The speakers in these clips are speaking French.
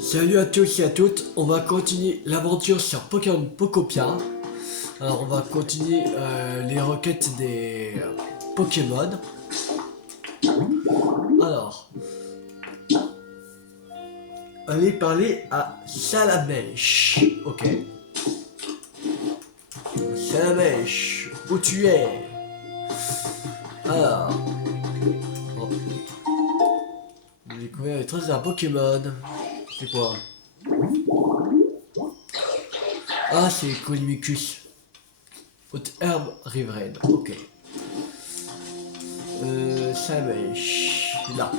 Salut à tous et à toutes, on va continuer l'aventure sur Pokémon Pokopia. Alors on va continuer les requêtes des Pokémon. Alors, allez parler à Salamèche. Ok. Salamèche, où tu es? Alors, bon. On va découvrir les traces d'un Pokémon. C'est quoi? Ah, c'est Colimicus. Haute herbe riveraine. Ok. Salamèche. Là.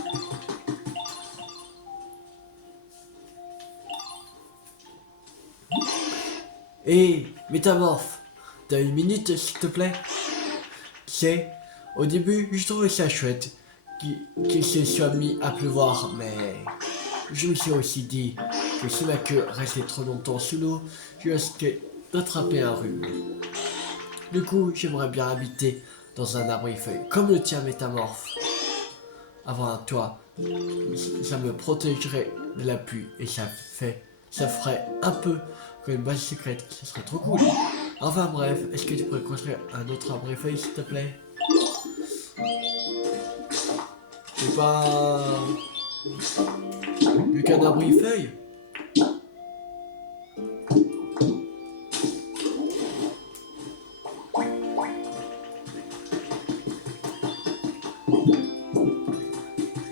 Hé, Métamorphe, t'as une minute s'il te plaît? Tu sais, au début, je trouvais ça chouette qu'il se soit mis à pleuvoir, mais je me suis aussi dit que si ma queue restait trop longtemps sous l'eau, je risquais d'attraper un rhume. Du coup, j'aimerais bien habiter dans un abri-feuille comme le tien, Métamorphe. Avoir un toit, ça me protégerait de la pluie et ça ferait un peu comme une base secrète. Ce serait trop cool. Enfin bref, est-ce que tu pourrais construire un autre abri-feuille s'il te plaît? C'est pas plus qu'un abri-feuille?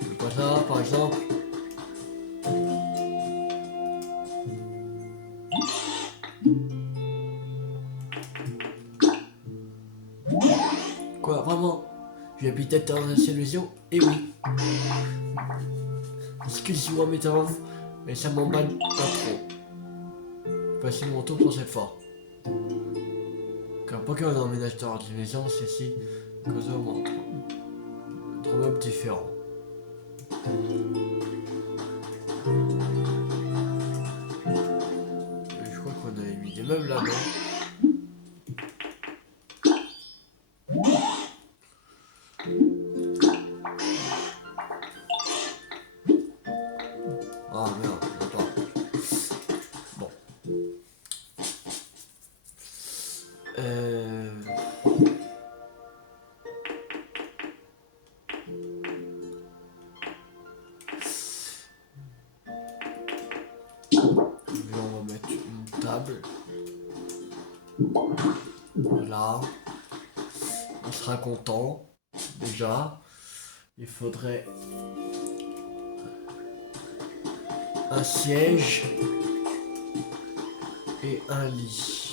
C'est pas ça par exemple? Quoi vraiment? J'habitais dans une illusion? Eh oui. Excuse-moi métamorphe, mais ça m'emballe pas trop. Passez mon tour pour cette fois. Quand Pokémon emménage dans une maison, ceci cause au moins trois meubles différents. Je crois qu'on avait mis des meubles là-bas. Ah merde, attends. Bon. Euh... On va mettre une table. Voilà. Il sera content. Déjà. Il faudrait un siège et un lit.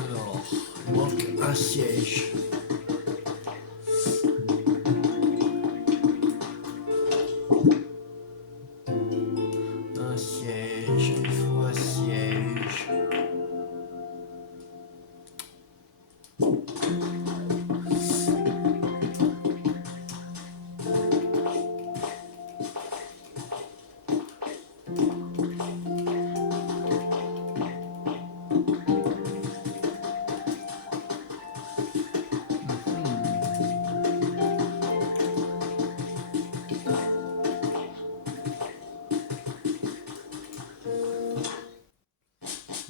Alors, il manque un siège. Un siège, il faut un siège.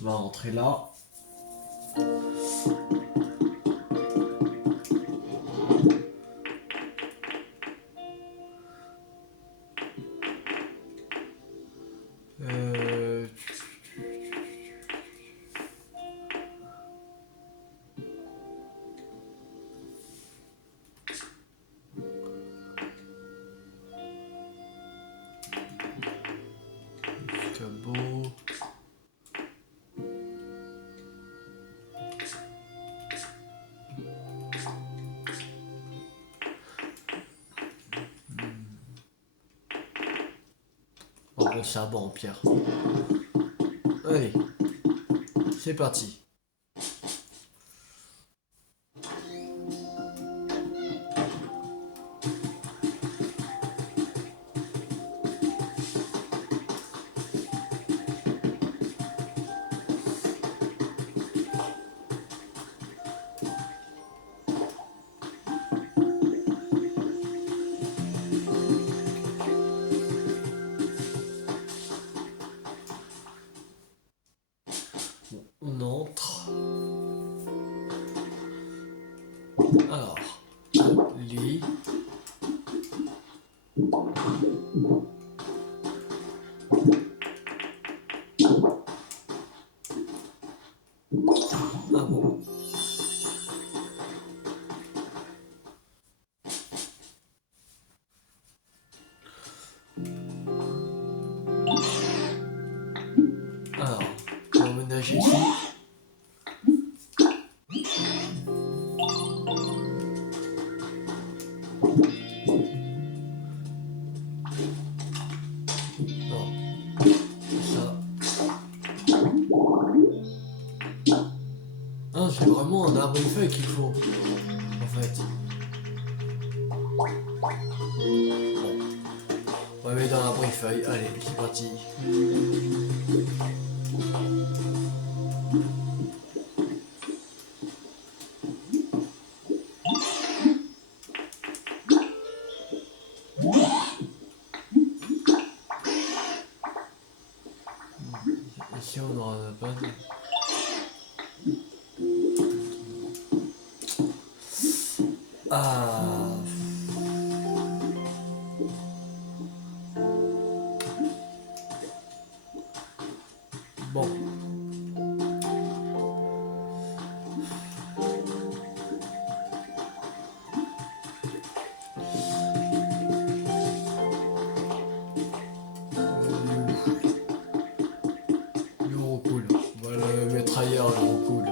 On va rentrer là. Euh... Cabot. Oh bon, c'est un banc en pierre. Allez, c'est parti. On entre. Alors, lit. Ah bon. Alors, on va emménager ici. Non, ça. Ah, c'est vraiment un arbre feuille qu'il faut, en fait. Bon, on va mettre dans l'arbre feuille. Allez, c'est parti. Ici, on aura la bonne. Ah. Bon. L'Eurocool. On va le mettre ailleurs, l'Eurocool.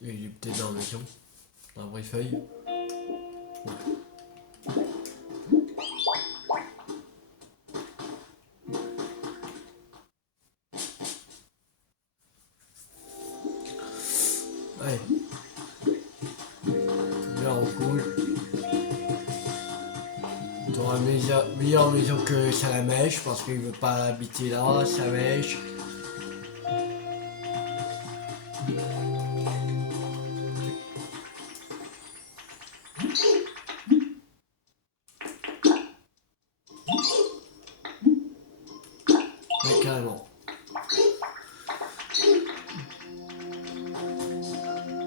Il est peut-être dans la maison. Dans la vraie feuille. Allez. L'Eurocool. Tu auras une meilleure maison que Salamèche parce qu'il veut pas habiter là, Salamèche. Mais carrément.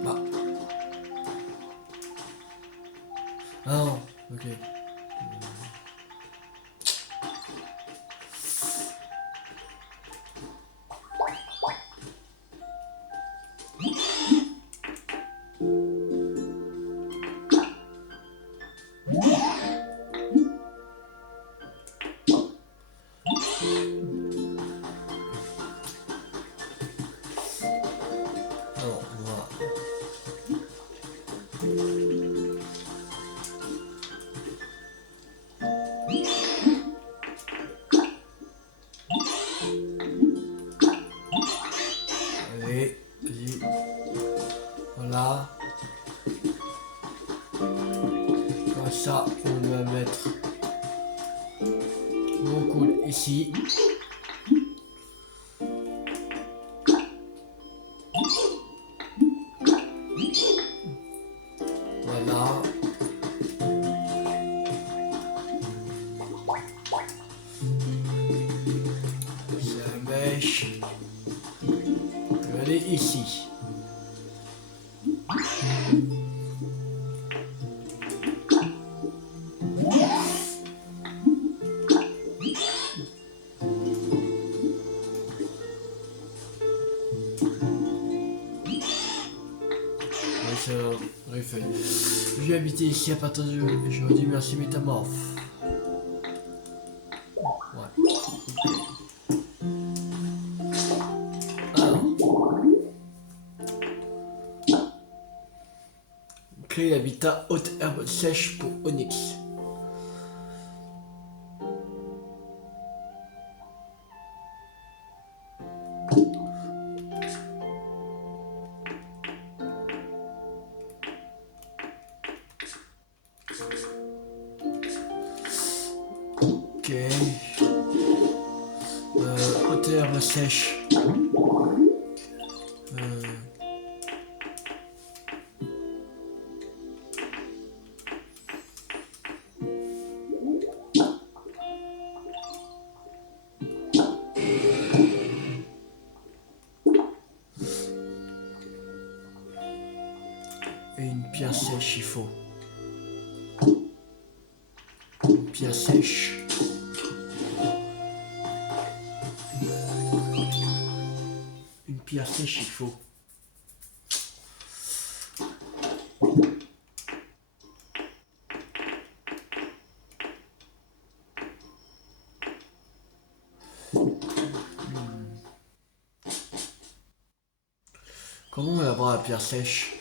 Bah. Ah non, ok. Alors, voilà. Allez, vas-y. Voilà. Comme ça, on va mettre mon coude ici. Voilà. La mèche. Je vais aller ici. Refait. Je vais habiter ici à partir de aujourd'hui. Merci Métamorphe. Ouais. Alors. Créer l'habitat haute herbe sèche pour Onyx. Ok. Haute herbe sèche. Et une pierre sèche, il faut. Une pierre sèche. Une pierre sèche, il faut. Comment on va avoir la pierre sèche?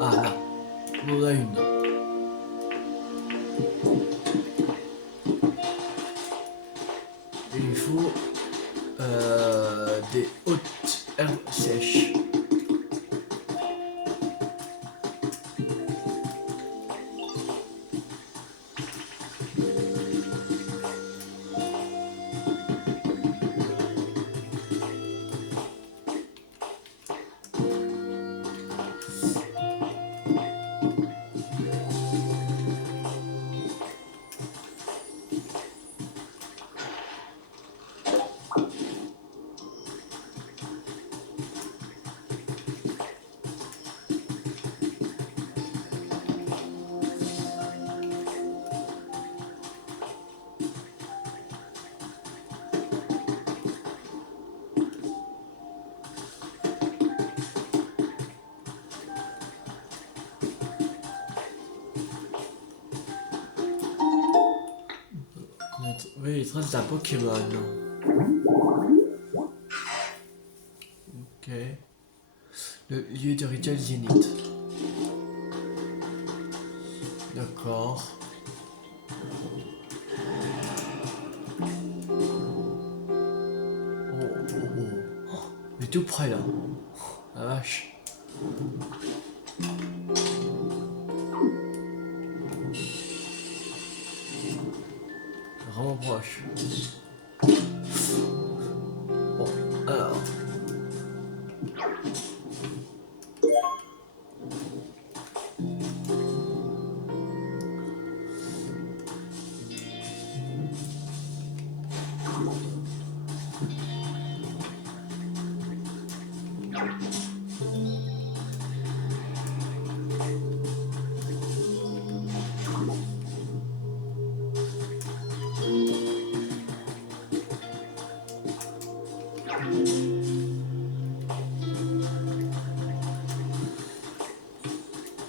Ah là, on en a une. Et il faut des hautes herbes sèches. On a trouvé les traces d'un Pokémon. Ok. Le lieu du rituel Zénith. D'accord. Oh, oh, oh. Il est tout près là. La vache. Vraiment proche. Bon, alors.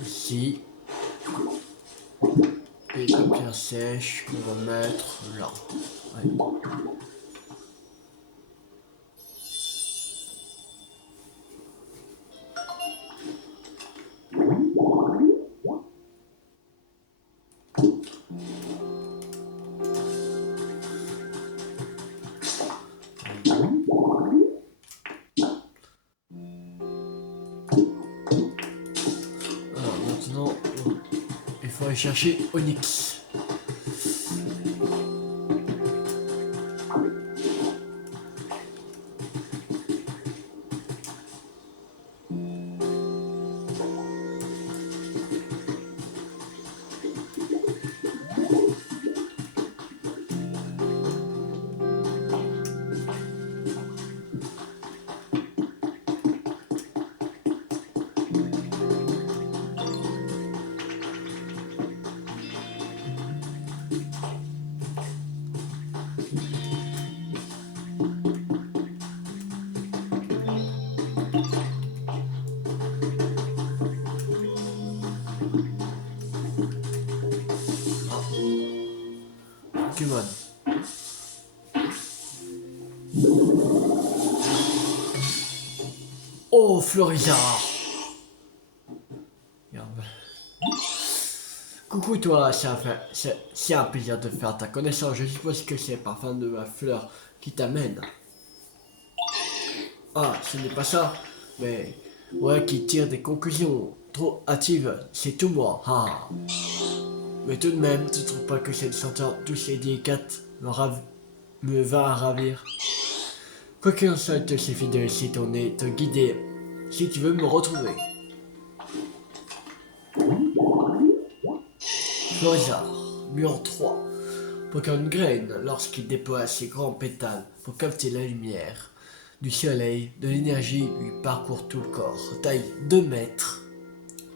Ici. Et la pierre sèche qu'on va mettre là. Ouais. Alors maintenant, il faut aller chercher Onyx. Oh, Florizard. Merde. Coucou toi, c'est un plaisir de faire ta connaissance. Je suppose que c'est le parfum de ma fleur qui t'amène. Ah, ce n'est pas ça, mais ouais, qui tire des conclusions trop hâtives, c'est tout moi. Ah. Mais tout de même, tu trouves pas que cette senteur douce et délicate me va à ravir? Quoi qu'il en soit, il te suffit de laisser ton nez te guider si tu veux me retrouver. Florizard, mur 3. Pokémon Graine, lorsqu'il déploie ses grands pétales pour capter la lumière du soleil, de l'énergie lui parcourt tout le corps. Taille 2 mètres,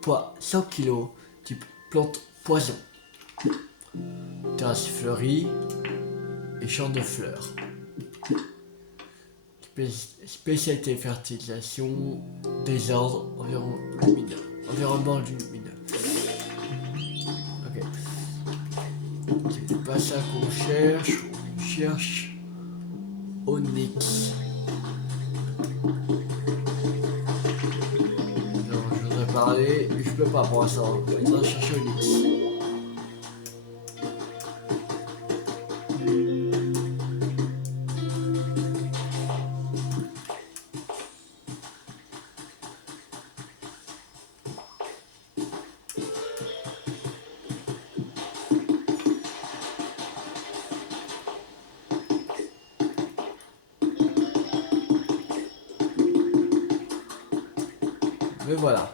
poids 100 kg, type plante poison. Terrasse fleurie et champ de fleurs. Spécialité fertilisation, désordre, environnement lumineux. Ok. C'est pas ça qu'on cherche. On cherche Onyx. Alors, je voudrais parler, mais je peux pas pour l'instant. On va essayer de chercher Onyx. Mais voilà.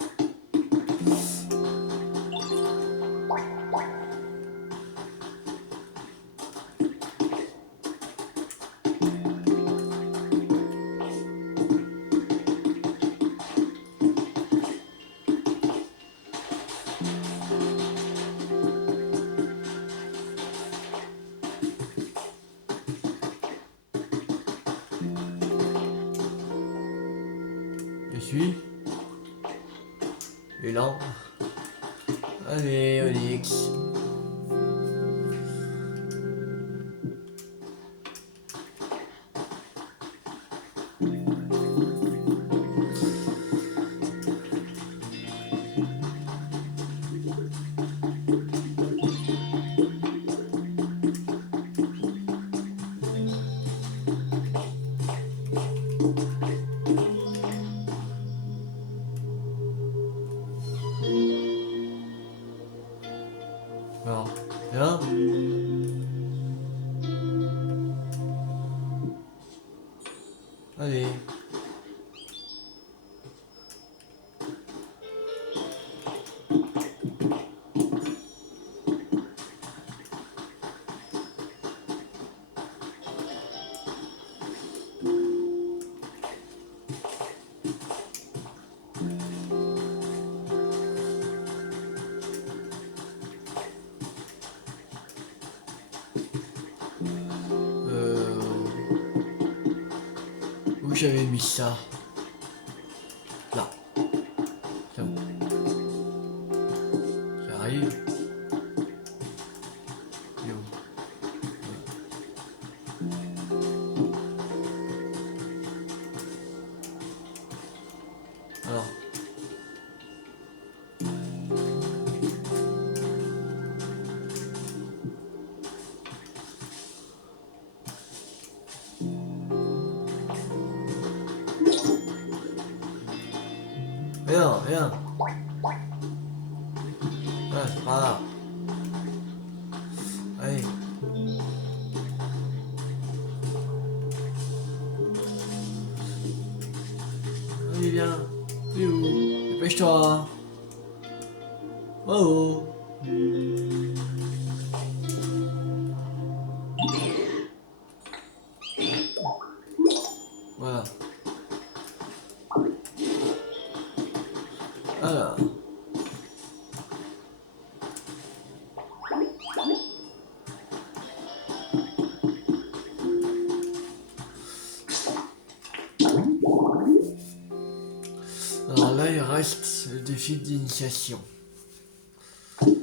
Je suis. Et là. Allez, Onyx. Alors, là. Allez. Où j'avais mis ça? Là. C'est bon. J'arrive. Et où? Alors. Rien, rien. Ah, c'est pas grave. Allez. Allez, viens. Et où? Dépêche-toi. Oh, oh. Voilà. Alors. Alors là, il reste le défi d'initiation. Mais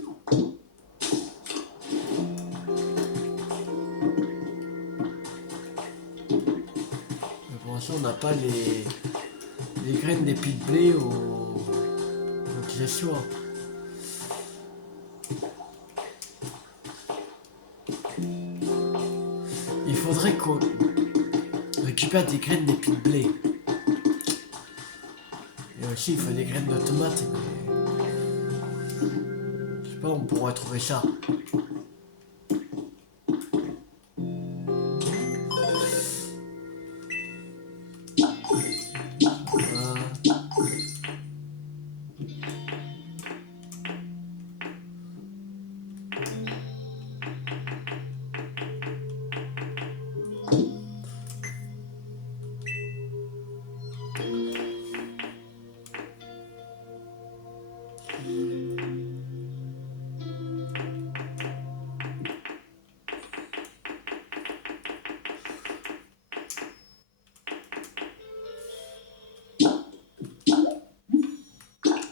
pour l'instant, on n'a pas les les graines d'épis de blé au glaçois. Il faudrait qu'on récupère des graines d'épis de blé. Et aussi il faut des graines de tomates. Mais... je sais pas, on pourrait trouver ça.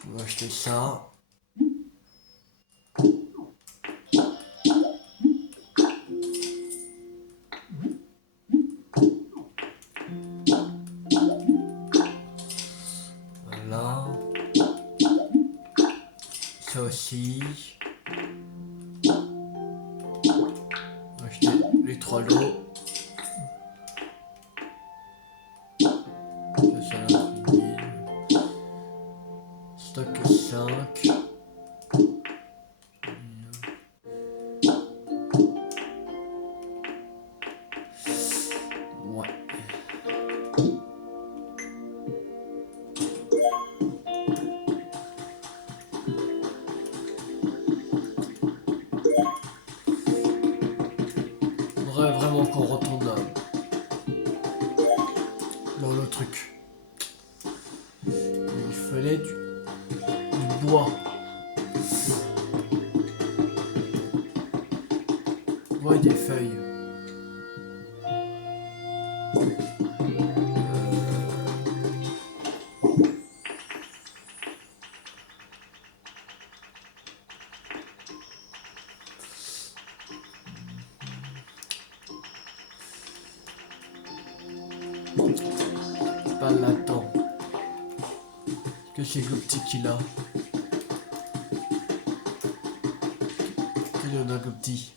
On va acheter ça. Voilà. Ça aussi. On va acheter les 3 lots. Ça, stock 5. Ouais. Faudrait vraiment qu'on retourne dans le truc. Il fallait du bois. Bois et des feuilles. Pas là-dedans. Que c'est le petit qu'il a. Quel en a le petit.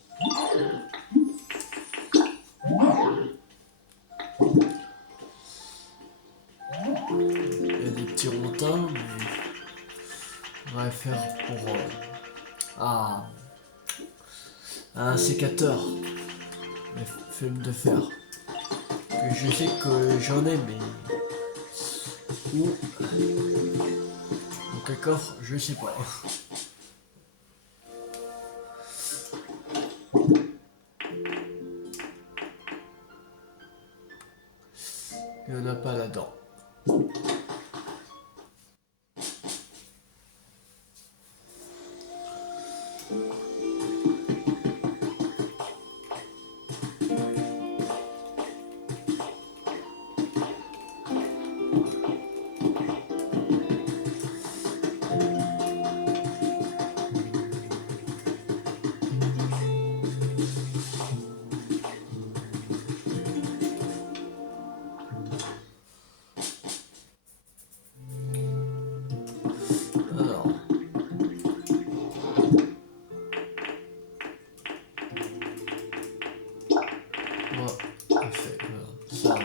Il y a des petits rontins, mais on va faire pour un sécateur. Mais feuille de fer. Que je sais que j'en ai, mais où dans quel coffre, je sais pas. Il n'y en a pas là-dedans. Alors. Parfait, voilà. Ça,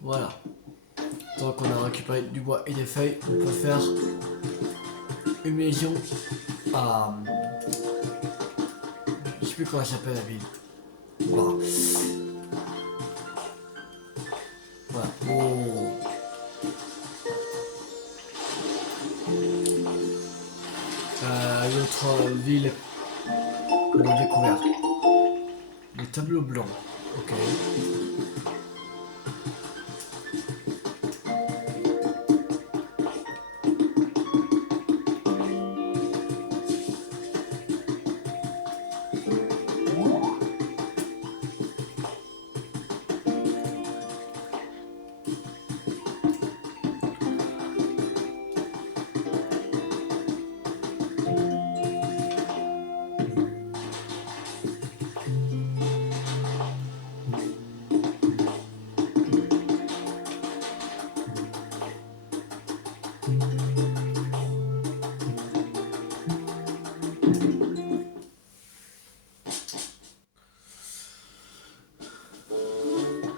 voilà. Donc on a récupéré du bois et des feuilles, on peut faire une maison à... je sais plus comment elle s'appelle la ville. Voilà. Voilà. Oh. Une autre ville qu'on a découvert. Le tableau blanc. Ok.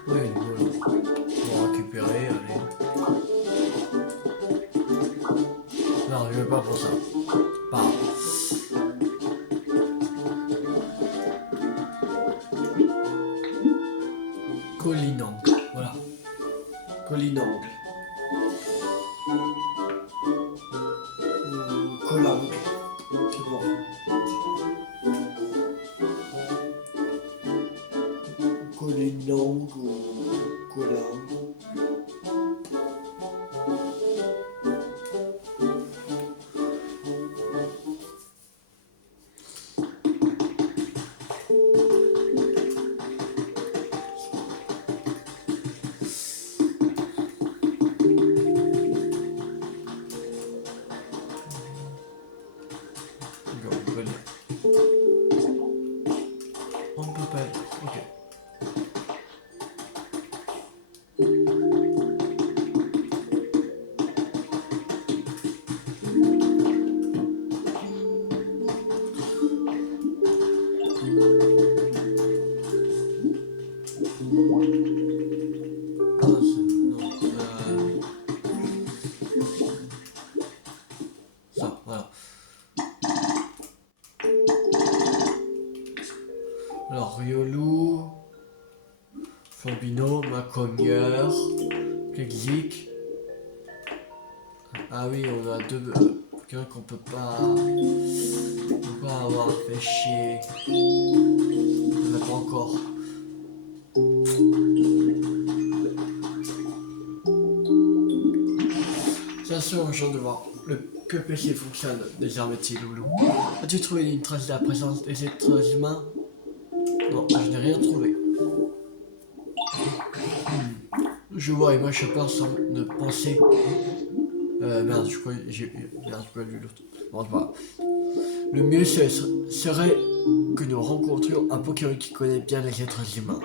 Oui, voilà. On va récupérer, allez. Non, je vais pas pour ça. Pas. Collinang, voilà. Collinang. Collang. C'est bon. Collinang ou Collang. On peut lire. On peut pas lire. Ok. Ah, non. Ça, voilà. Alors, Riolu, Flambino, Macogneur, Plexic. Ah oui, on a deux Pokémon qu'on peut pas avoir. Fait chier. On n'a pas encore. Bien sûr, je viens de voir que PC fonctionne désormais, petit loulou. As-tu trouvé une trace de la présence des êtres humains? Non, je n'ai rien trouvé. Je vois, et moi je pense semble ne penser. Merde, je crois que j'ai. Merde, j'ai pas lu l'autre. Bon, c'est pas grave. Le mieux serait que nous rencontrions un Pokémon qui connaît bien les êtres humains.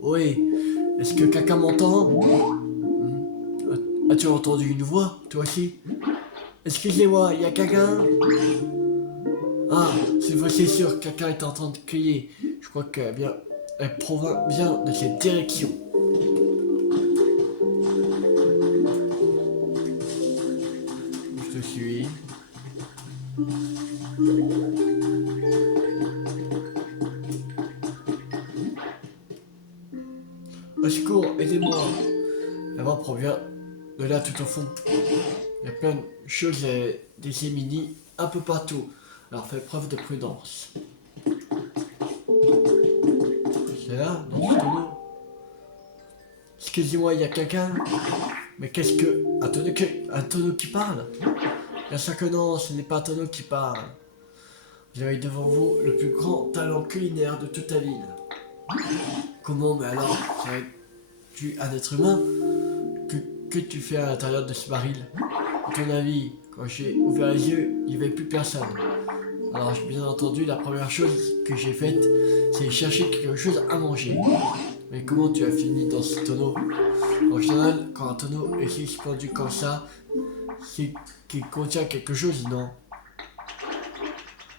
Oui, est-ce que Kaka m'entend? As-tu entendu une voix, toi aussi? Excusez-moi, il y a quelqu'un? Ah, cette fois c'est sûr, Kaka est en train de crier. Je crois qu'elle elle provient bien de cette direction. Je te suis. Au secours, aidez-moi. La voix provient de là tout au fond. Il y a plein de choses disséminées un peu partout. Alors fais preuve de prudence. C'est là, dans ce tonneau. Excusez-moi, il y a quelqu'un? Mais qu'est-ce que... Un tonneau qui parle? Bien sûr que non, ce n'est pas un tonneau qui parle. Vous avez devant vous le plus grand talent culinaire de toute la ville. Comment? Mais alors, serais-tu un être humain? Que tu fais à l'intérieur de ce baril? À ton avis, quand j'ai ouvert les yeux, il n'y avait plus personne. Alors bien entendu, la première chose que j'ai faite, c'est chercher quelque chose à manger. Mais comment tu as fini dans ce tonneau? En général, quand un tonneau est suspendu comme ça, c'est qu'il contient quelque chose, non?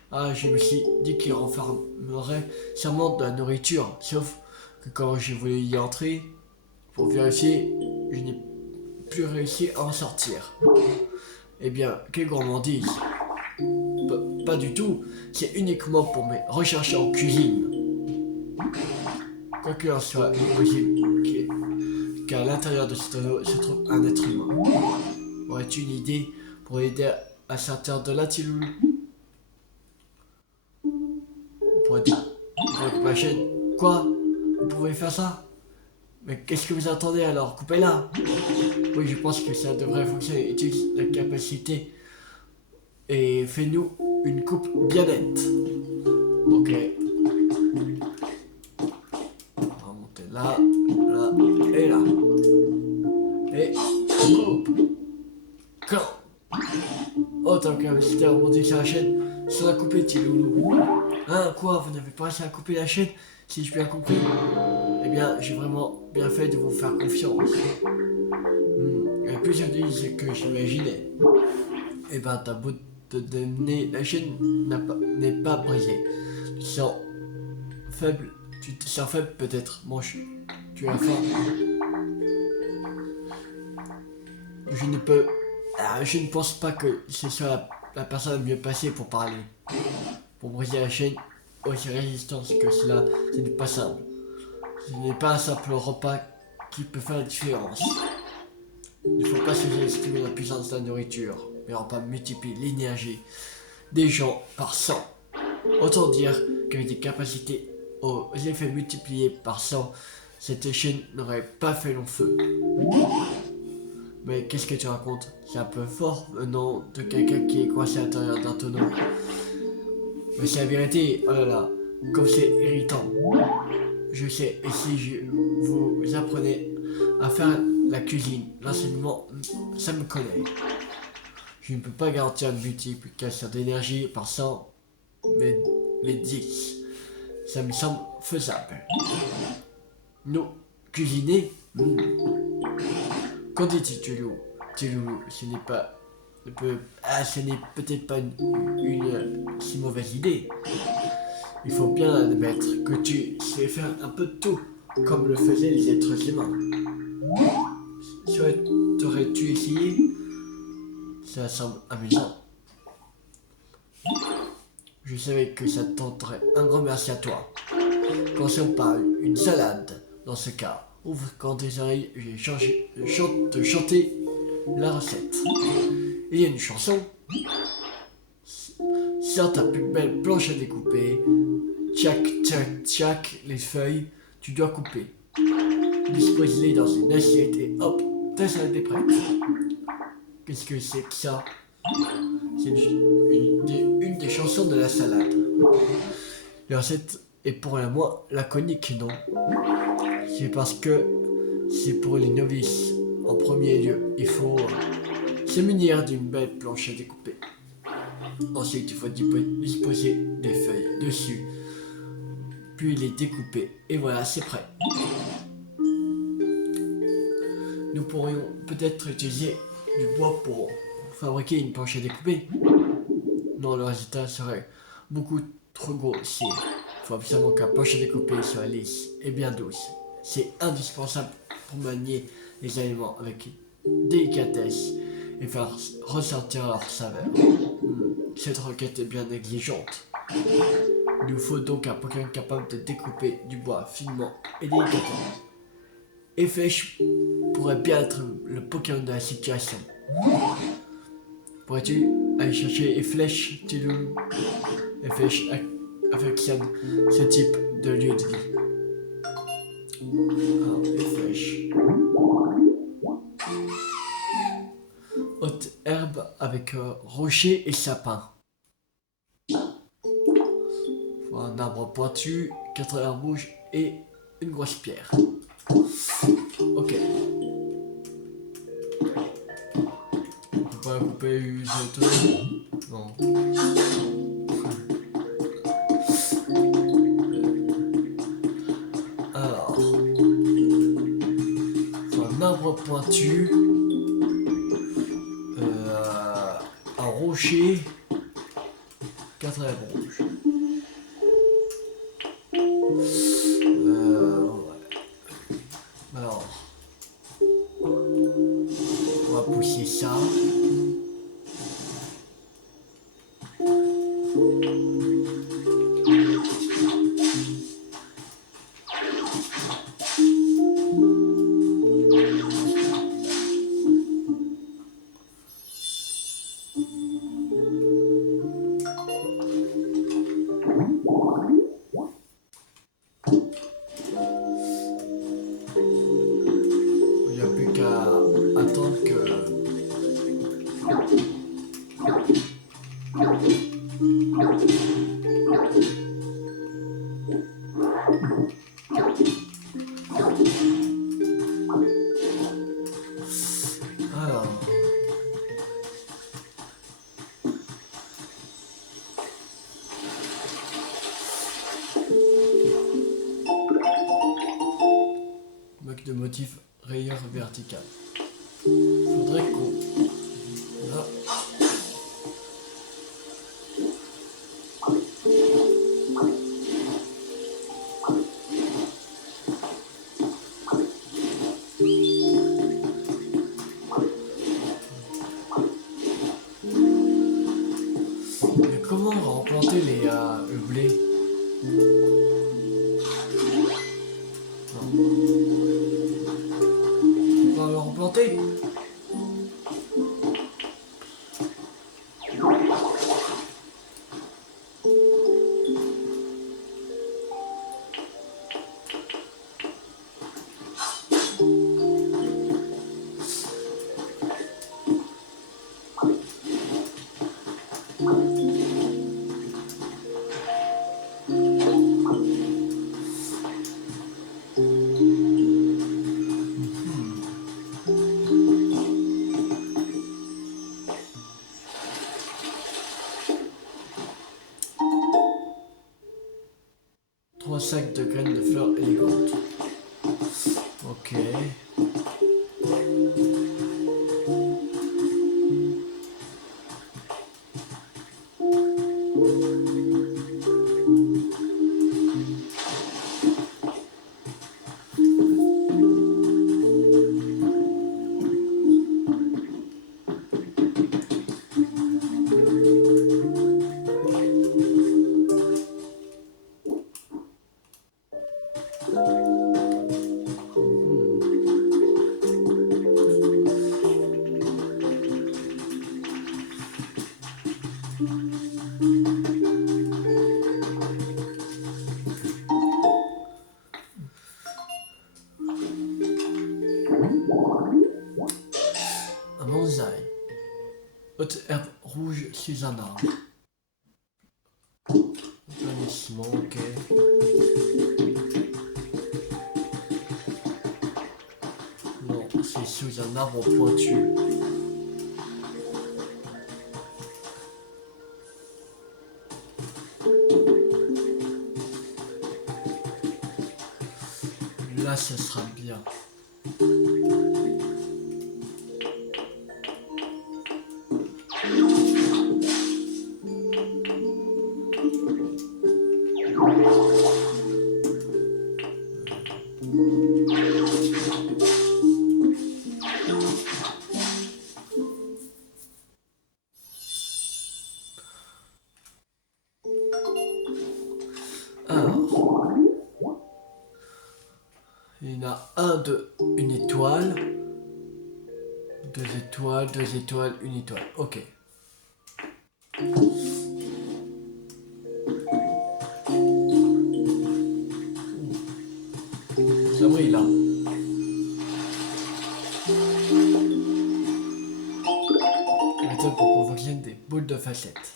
Ah, je me suis dit qu'il renfermerait sûrement de la nourriture, sauf que quand j'ai voulu y entrer, pour vérifier, je n'ai plus réussi à en sortir. Eh bien, quelle gourmandise! Pas du tout, c'est uniquement pour mes recherches en cuisine. Quoi qu'il en soit, il est possible qu'à l'intérieur de ce tonneau se trouve un être humain. Aurais-tu une idée pour aider à sortir de là, Tiloulou? Pour ma chaîne. Quoi? Vous pouvez faire ça? Mais qu'est-ce que vous attendez alors? Coupez-la! Oui, je pense que ça devrait fonctionner. Utilise la capacité et fais-nous une coupe bien nette. Ok. On va monter là, là et là. Et coupe. Quand? Oh, tant que c'était remonté sur la chaîne, ça a coupé, petit loulou. Hein, quoi? Vous n'avez pas réussi à couper la chaîne, si j'ai bien compris? Eh bien, j'ai vraiment bien fait de vous faire confiance. Il y a plus de ce que j'imaginais. Eh ben, t'as beau te donner, la chaîne n'est pas brisée. Tu te sens faible, peut-être. Mange, tu as faim. Je ne pense pas que ce soit la personne la mieux placée pour parler. Pour briser la chaîne, aussi résistance que cela, ce n'est pas simple. Ce n'est pas un simple repas qui peut faire la différence. Il ne faut pas sous-estimer la puissance de la nourriture. Les repas multiplient l'énergie des gens par 100. Autant dire qu'avec des capacités aux effets multipliés par 100, cette chaîne n'aurait pas fait long feu. Mais qu'est-ce que tu racontes? C'est un peu fort venant de quelqu'un qui est coincé à l'intérieur d'un tonneau. Mais c'est la vérité, oh là là, comme c'est irritant. Je sais, et si vous apprenez à faire la cuisine, l'enseignement, ça me connaît. Je ne peux pas garantir une multiplication d'énergie par 100, mais 10. Ça me semble faisable. Nous, cuisiner, Qu'en dis-tu, Tilou, ce n'est pas... ce n'est peut-être pas une si mauvaise idée. Il faut bien admettre que tu sais faire un peu de tout, comme le faisaient les êtres humains. T'aurais-tu essayé? Ça semble amusant. Je savais que ça te tenterait. Un grand merci à toi. Commençons par une salade, dans ce cas. Ouvre quand tes oreilles, je vais chanter la recette. Il y a une chanson. Sors ta plus belle planche à découper. Tchac, tchac, tchac, les feuilles, tu dois couper. Dispose-les dans une assiette et hop, ta salade est prête. Qu'est-ce que c'est que ça? C'est une des chansons de la salade. La recette est pour la moins laconique, non? C'est parce que c'est pour les novices. En premier lieu, il faut se munir d'une belle planche à découper. Ensuite, il faut disposer des feuilles dessus, puis les découper, et voilà, c'est prêt. Nous pourrions peut-être utiliser du bois pour fabriquer une planche à découper. Non, le résultat serait beaucoup trop grossier. Il faut absolument qu'un planche à découper soit lisse et bien douce. C'est indispensable pour manier les aliments avec délicatesse et faire ressortir leur saveur. Cette requête est bien exigeante. Il nous faut donc un Pokémon capable de découper du bois finement et délicatement. Et Flèche pourrait bien être le Pokémon de la situation. Pourrais-tu aller chercher Flèche, Tilou? Flèche affectionne ce type de lieu de vie. Alors, Flèche. Haute herbe avec rocher et sapin. Un arbre pointu, 4 herbes rouges et une grosse pierre. Ok. On peut pas couper une auto. Non. Alors. Un arbre pointu. Un rocher. 4 herbes rouges. Alors, on va pousser ça. Il n'y a plus qu'à attendre que... Alors... Bloc de motif rayure verticale. Faudrait qu'on... Là. comment on va replanter le blé? Non. On va le replanter? Trois sacs de graines de fleurs élégantes. Ok. Un bonsaï. Haute herbe rouge sous un arbre. Bannissement, ok. Non, c'est sous un arbre pointu. Là, ce sera bien. Alors, il y en a un de une étoile, deux étoiles, une étoile. Ok. Ça brille là. Méthode pour provoquer des boules de facettes.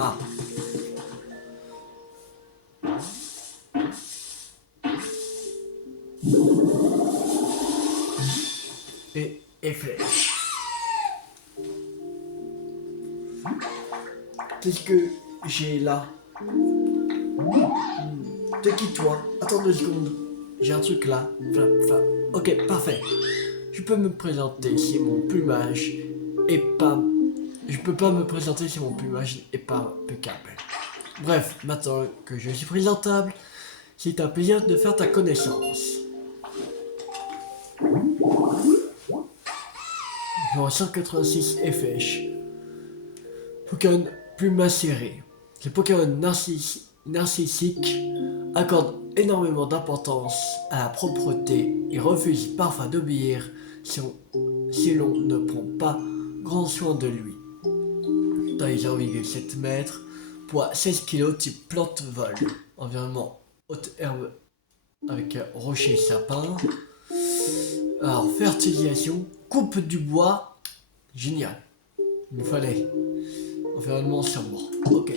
Ah. Et flèche. Qu'est-ce que j'ai là? T'es qui toi? Attends 2 secondes. J'ai un truc là. Ok, parfait. Je peux me présenter si mon plumage est pas... Je peux pas me présenter si mon plumage est pas impeccable. Bref, maintenant que je suis présentable, c'est un plaisir de faire ta connaissance. Numéro 186 FH. Pokémon plumage serré. Les Pokémon narcissiques accordent énormément d'importance à la propreté et refusent parfois d'obéir si l'on ne prend pas grand soin de lui. Taille 0,7 mètres, poids 16 kg, type plante vol. Environnement haute herbe avec rocher sapin. Alors, fertilisation, coupe du bois, génial. Il me fallait. Environnement sombre, ok.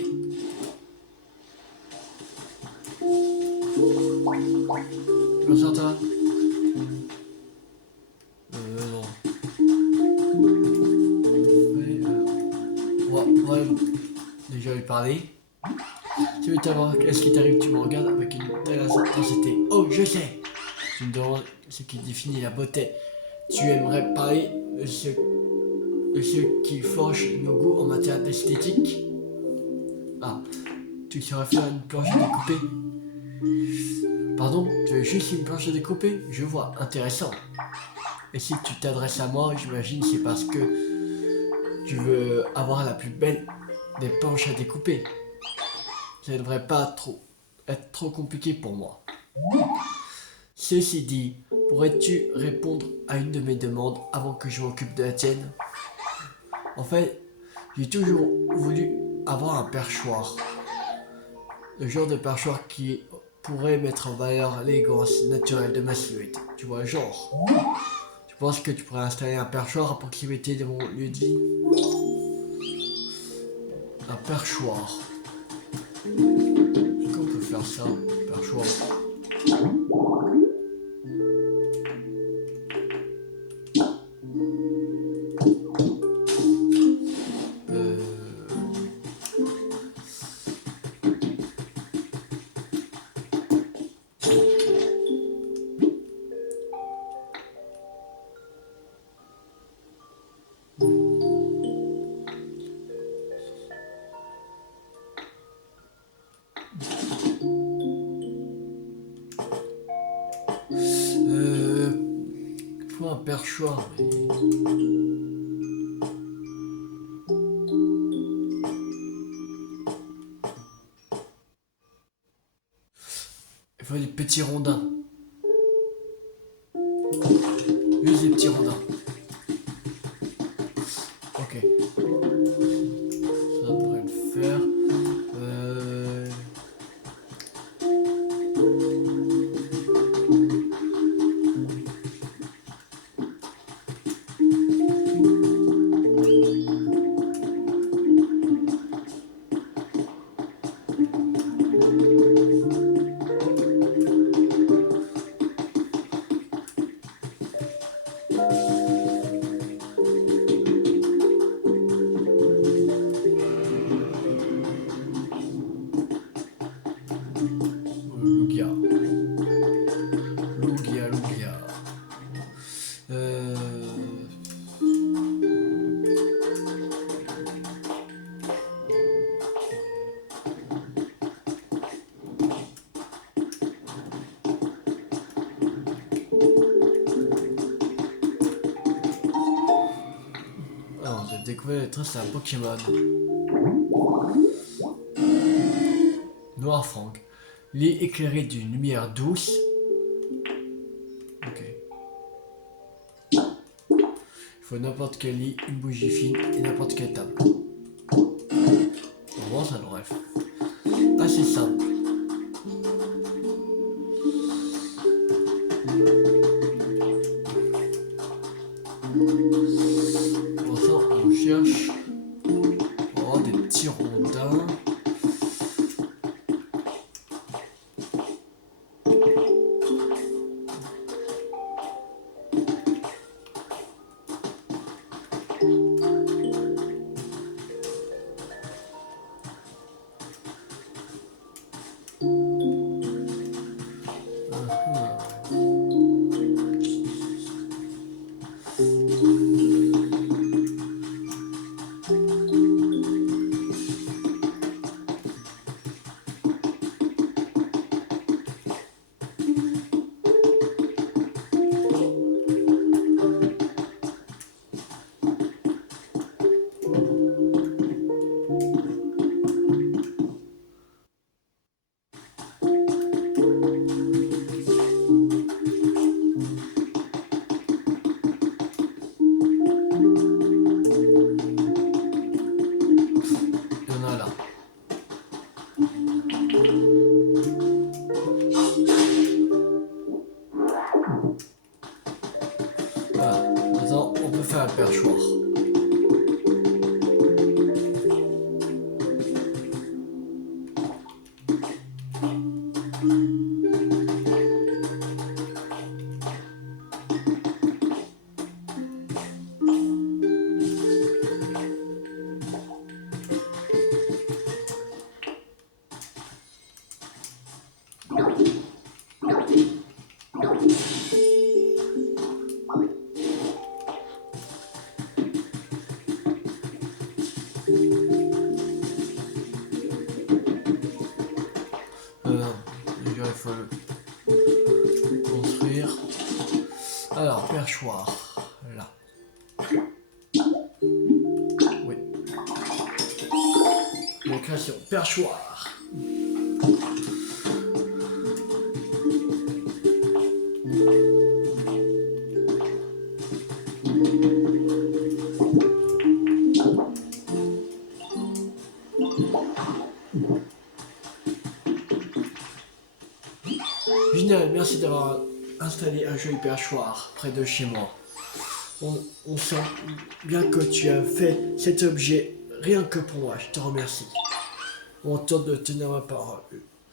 Bonjour toi. Non. Ouais, déjà lui parler. Tu veux savoir qu'est-ce qui t'arrive, tu me regardes avec une telle intensité. Oh, je sais. Tu me demandes ce qui définit la beauté. Tu aimerais parler de ce qui forge nos goûts en matière d'esthétique. Ah, tu saurais faire une planche à découper. Pardon, tu veux juste une planche à découper? Je vois, intéressant. Et si tu t'adresses à moi, j'imagine c'est parce que tu veux avoir la plus belle des planches à découper. Ça ne devrait pas être trop compliqué pour moi. Ceci dit, pourrais-tu répondre à une de mes demandes avant que je m'occupe de la tienne? En fait, j'ai toujours voulu avoir un perchoir. Le genre de perchoir qui pourrait mettre en valeur l'élégance naturelle de ma silhouette. Tu vois, genre. Tu penses que tu pourrais installer un perchoir à proximité de mon lieu de vie? Un perchoir. Est-ce qu'on peut faire ça? Un perchoir. Il faut un perchoir. Il faut des petits rondins. Juste des petits rondins. Ok. Ça pourrait le faire. Lugia. Lugia, Lugia. Alors, j'ai découvert les traces d'un Pokémon. Noir Frank. Lit éclairé d'une lumière douce. Ok. Il faut n'importe quel lit, une bougie fine et n'importe quelle table. Bon, ça devrait être assez simple. Pour ça, on cherche pour avoir des petits rondins. Il y en a là. Voilà. Maintenant, on peut faire un perchoir. perchoir. Là. Oui. Location perchoir. Génial, merci d'avoir installé un joli perchoir près de chez moi. On sent bien que tu as fait cet objet rien que pour moi, je te remercie. Mon tour de tenir ma parole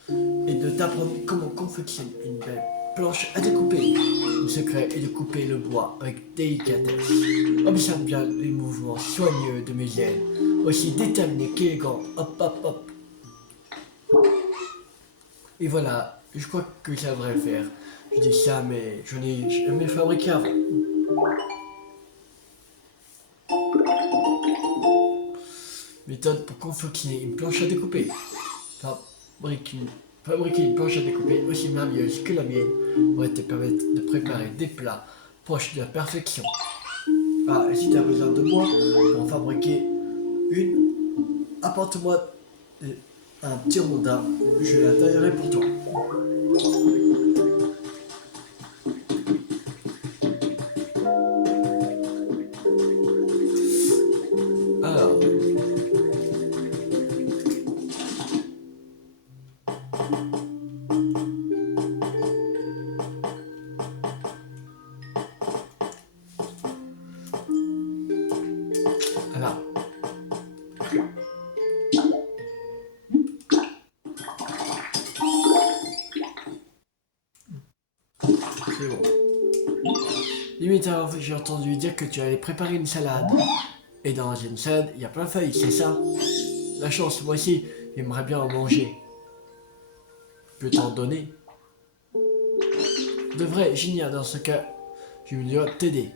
et de t'apprendre comment confectionner une belle planche à découper. Le secret est de couper le bois avec délicatesse. Observe bien les mouvements soigneux de mes ailes, aussi déterminés qu'élégants. Hop, hop, hop. Et voilà, je crois que ça devrait le faire. Je dis ça, mais je n'ai jamais fabriqué avant. Méthode pour confectionner une planche à découper. Fabriquer une planche à découper aussi merveilleuse que la mienne pourrait te permettre de préparer des plats proches de la perfection. Ah, et si tu as besoin de moi pour en fabriquer une, apporte-moi un petit rondin, je la taillerai pour toi. Alors, alors. C'est bon. Limite, alors, j'ai entendu dire que tu allais préparer une salade. Et dans une salade, il y a plein de feuilles, c'est ça? La chance, moi aussi, j'aimerais bien en manger. Je peux t'en donner? De vrai, génial, dans ce cas, je vais t'aider.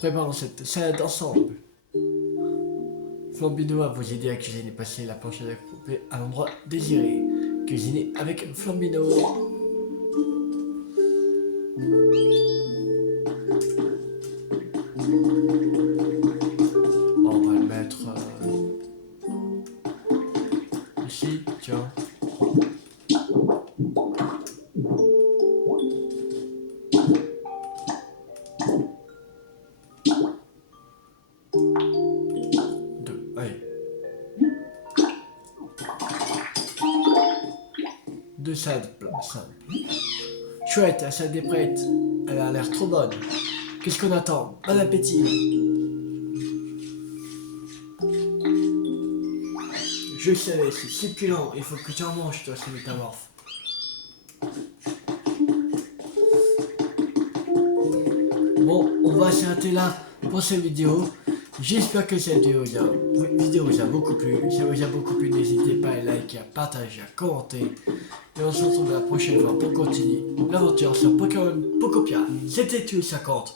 Préparons cette salade ensemble. Flambino va vous aider à cuisiner, passer la planche à découper à l'endroit désiré. Cuisiner avec Flambino. On va le mettre ici, tiens. Deux salades simples. Chouette, la salade est prête. Elle a l'air trop bonne. Qu'est-ce qu'on attend? Bon appétit. Je savais, c'est succulent. Il faut que tu en manges, toi, ce métamorphe. Bon, on va s'arrêter là pour cette vidéo. J'espère que cette vidéo vous a beaucoup plu. Si ça vous a beaucoup plu, n'hésitez pas à liker, à partager, à commenter. Et on se retrouve la prochaine fois pour continuer l'aventure sur Pokémon Pokopia. C'était Tuile50.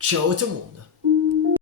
Ciao tout le monde.